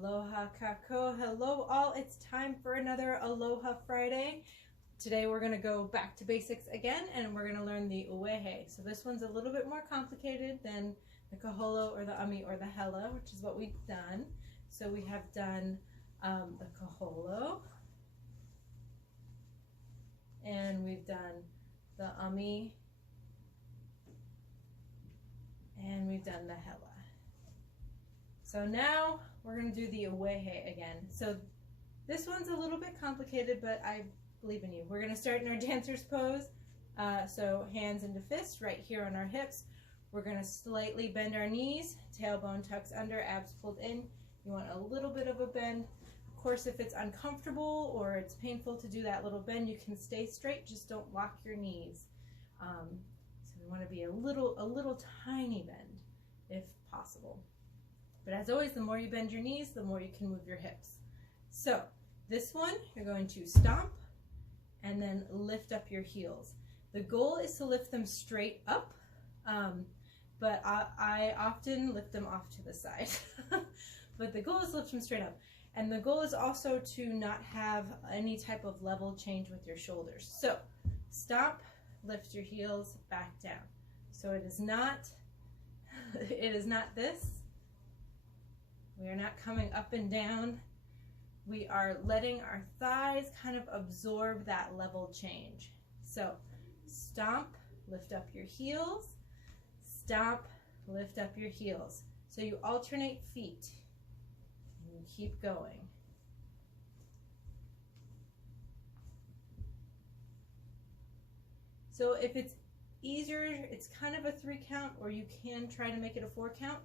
Aloha kako. Hello all, it's time for another Aloha Friday. Today we're going to go back to basics again and we're going to learn the Uwehe. So this one's a little bit more complicated than the kaholo or the umi or the hela, which is what we've done. So we have done the kaholo, and we've done the umi, and we've done the hela. So now we're going to do the Uwehe again. So this one's a little bit complicated, but I believe in you. We're going to start in our dancer's pose. So hands into fists right here on our hips. We're going to slightly bend our knees, tailbone tucks under, abs pulled in. You want a little bit of a bend. Of course, if it's uncomfortable or it's painful to do that little bend, you can stay straight, just don't lock your knees. So we want to be a little tiny bend if possible. But as always, the more you bend your knees, the more you can move your hips. So this one, you're going to stomp and then lift up your heels. The goal is to lift them straight up, but I often lift them off to the side. But the goal is to lift them straight up. And the goal is also to not have any type of level change with your shoulders. So stomp, lift your heels back down. So it is not this. We are not coming up and down. We are letting our thighs kind of absorb that level change. So stomp, lift up your heels, stomp, lift up your heels. So you alternate feet and you keep going. So if it's easier, it's kind of a 3 count, or you can try to make it a 4 count,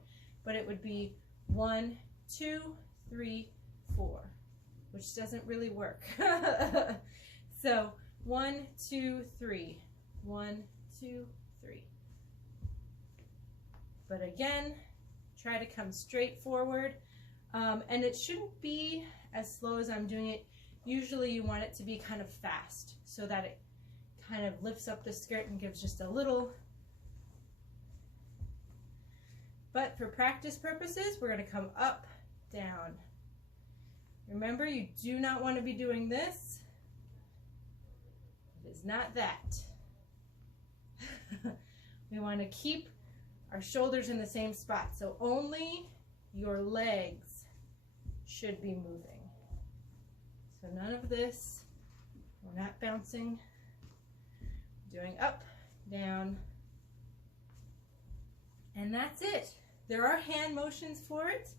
but it would be 1, 2, 3, 4, which doesn't really work. So 1, 2, 3, 1, 2, 3. But again, try to come straight forward, and it shouldn't be as slow as I'm doing it. Usually you want it to be kind of fast so that it kind of lifts up the skirt and gives just a little. But for practice purposes, we're going to come up, down. Remember, you do not want to be doing this. It is not that. We want to keep our shoulders in the same spot, so only your legs should be moving. So none of this. We're not bouncing. Doing up, down, and that's it. There are hand motions for it.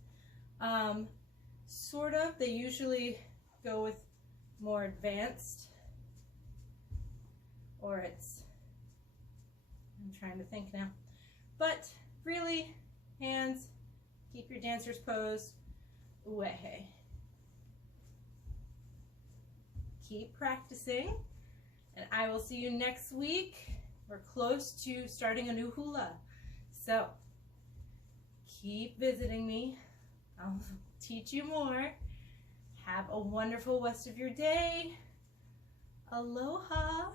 Sort of. They usually go with more advanced, or it's, I'm trying to think now. But really, hands, keep your dancer's pose, Uwehe. Keep practicing, and I will see you next week. We're close to starting a new hula. So keep visiting me. I'll teach you more. Have a wonderful rest of your day. Aloha.